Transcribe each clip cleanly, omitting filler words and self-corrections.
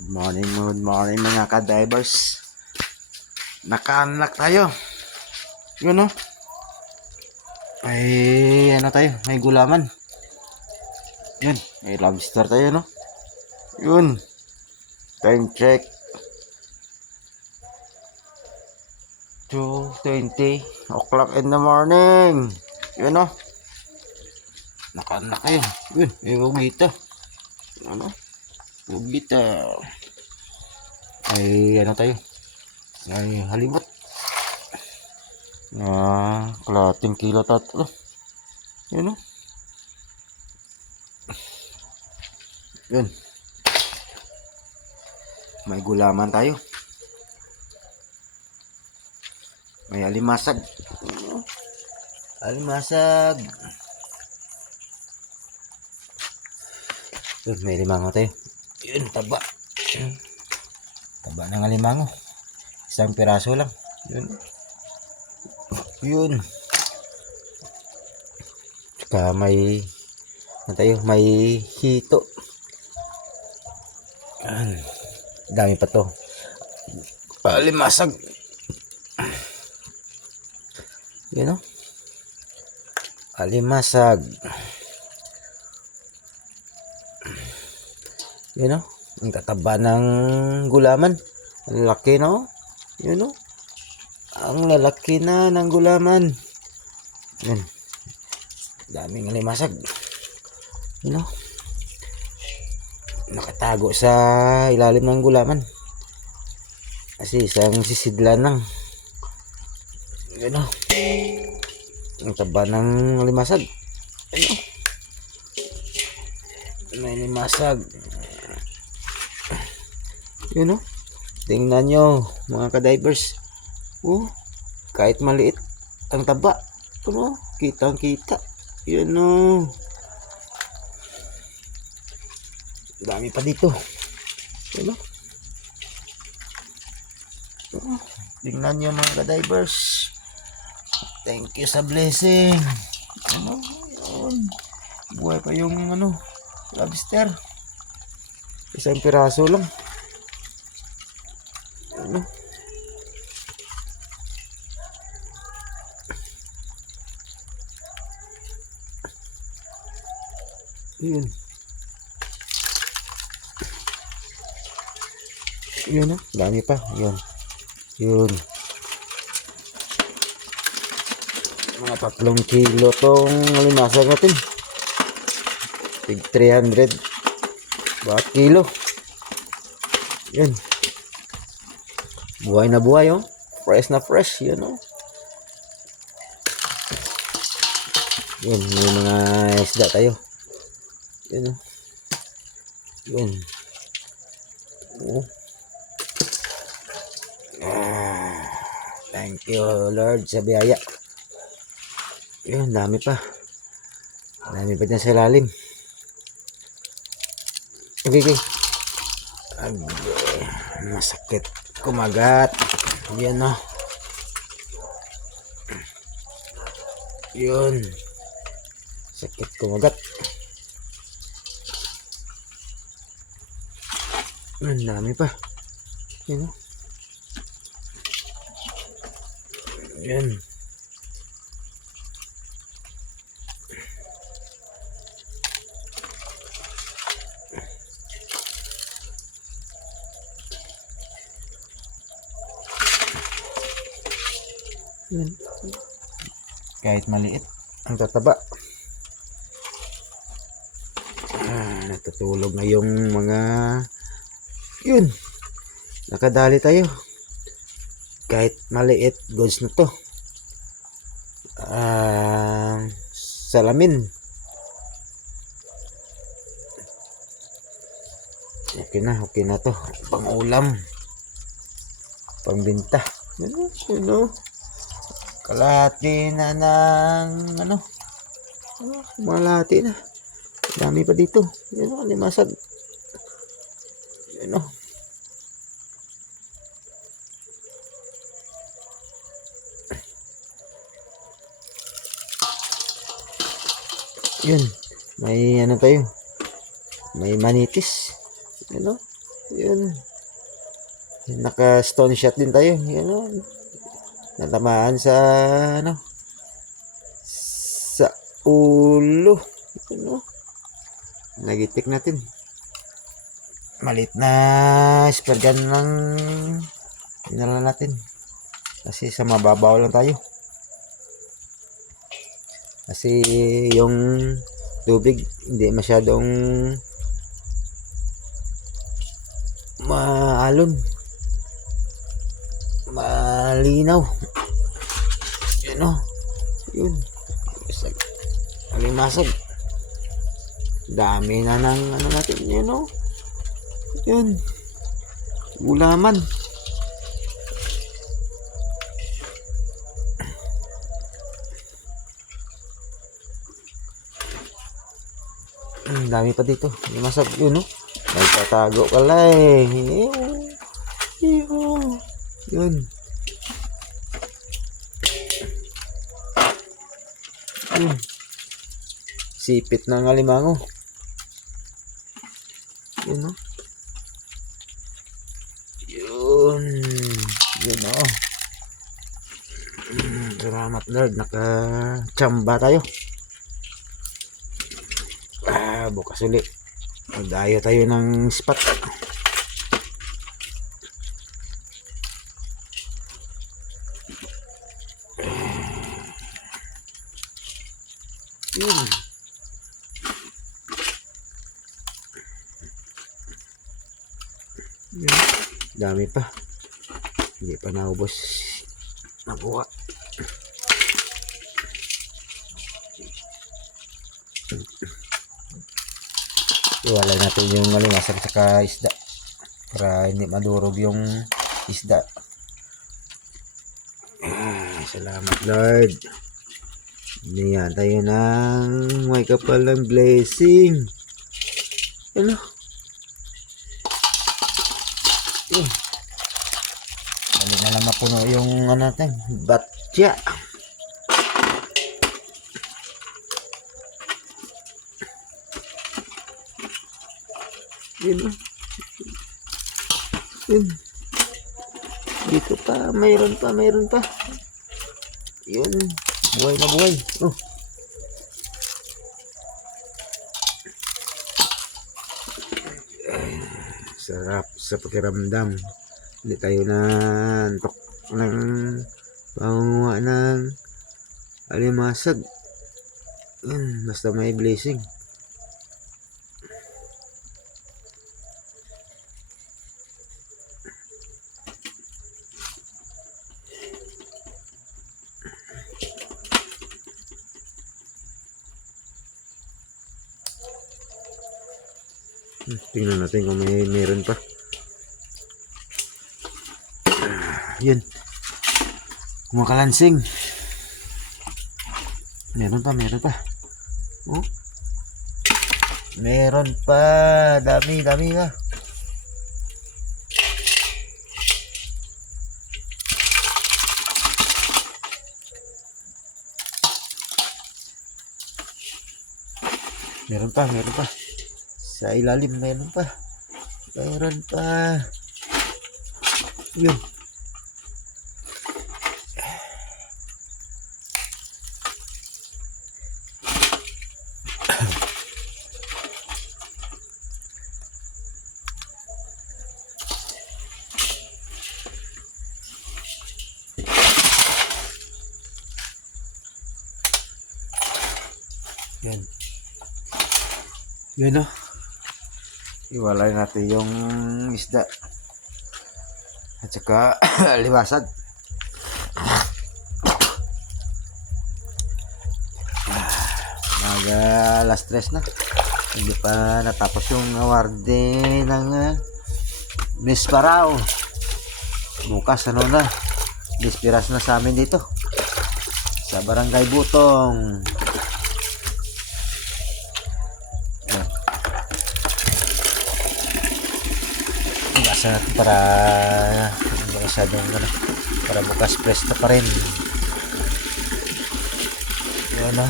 Good morning mga ka-divers. Naka-unlock tayo. Yun oh. Ay, ano tayo? May gulaman. Yun, may lobster tayo no. Yun. Time check. 2:20 o'clock in the morning. Yun oh. Naka-unlock tayo. Yun, may bugita. Ano? Bugita. Ay, ano tayo? Ay, halimot. Kalating kilo tatlo. Yun o. Yun. May gulaman tayo. May alimasag. Alimasag. Yun, may limango tayo. Yun, taba. Taba ng alimango. Isang piraso lang. Yun. Yun. Tsaka may ano tayo, may hito. Yan. Dami pa to. Alimasag. Yun o. Alimasag. Yun o. Ang tataba ng gulaman. Ang laki no. Yun o. Ang lalaki na ng gulaman. Yun. Daming alimasag. Yun o. Nakatago sa ilalim ng gulaman. Kasi isang sisidlan lang. Yun o. Ang taba ng alimasag. Yun o. May alimasag. Yun o. Tingnan nyo mga ka-divers. Kahit maliit ang taba. Ano? Kitang kita. Yun o. Dami pa dito. Yun o. Tingnan nyo mga ka-divers. Thank you sa blessing. Ano? Yun. Buhay pa yung ano, lobster. Isang piraso lang. Ano? Yun. Yun oh, dami pa. Yun. Yun. Mga 3 kilo tong alimasag natin. Tig 300 baht kilo. Yun. Buhay na buhay oh. Fresh na fresh. Yun oh. Yun. May mga isda tayo. Yun oh. Yun. Oh. Thank you Lord sa biyaya. Yun, dami pa. Dami pa dyan sa lalim. Okay. Masakit. Kumagat. Yan o. Yun. Sakit kumagat. Yun, dami pa. Yan o. Yan. Yan. Kahit maliit ang tataba. Natutulog na yung mga yun. Nakadali tayo. Kahit maliit, goods na to. Salamin. Okay na to. Pang ulam. Pang binta. Yun. Kalahati na ng ano. Malahati na. Dami pa dito. Yun o, limasag. Yun o. Yun. May ano tayo. May manitis. Yun o. Yun. Naka stone shot din tayo. Yun o. Natamaan sa ano. Sa ulo. Yun o. Nagitik natin. Malit na spear gun lang dinala natin. Kasi sa mababaw lang tayo. Kasi yung tubig hindi masyadong maalon. Malinaw. Yun o. Yun. Alimasag. Dami na ng ano natin. Yun o. Yun. Gulaman. Dami pa dito. Alimasag. Yun o. Nagtatago ka lang eh. Yun. Yun. Sipit ng alimango. Yun o. Yun. Yun o. Salamat Lord. Nakachamba tayo. Bukas ulit. Magdayo tayo ng spot. Yun. Yun. Dami pa. Hindi pa naubos. Nakuha. Iwalay natin yung malimasag saka isda para hindi madurog yung isda. Salamat Lord. Bigyan tayo ng may kapal ng blessing. Ano? Dali na lang mapuno yung ano natin, batya. Yun. Yun. Dito pa, mayroon pa. Yun. Buhay na buhay. Oh. Sarap sa pakiramdam. Hindi tayo na antok ng pangunguha ng alimasag. Yun. Basta may blessing. Tingnan natin kung meron pa. Yun. Kumakalansing. Meron pa. Oh. Meron pa. Dami ka. Meron pa. Sa ilalim meron pa. Yun. Yan. Yun o. Iwalay natin yung isda. At saka liwasag. Alas 3 na. Hindi pa natapos yung awarding ng Miss Parao. Bukas ano na. Dispiras na sa amin dito. Sa Barangay Butong. Para masyadong para bukas presto pa rin. Yun o.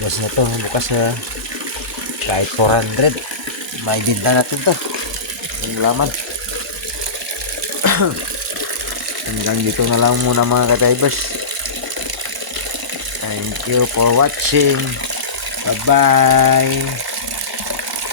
Bukas na to, bukas Kahit 400, may binta natin to. Yung laman. Hanggang dito na lang muna mga ka-divers. Thank you for watching. Bye-bye.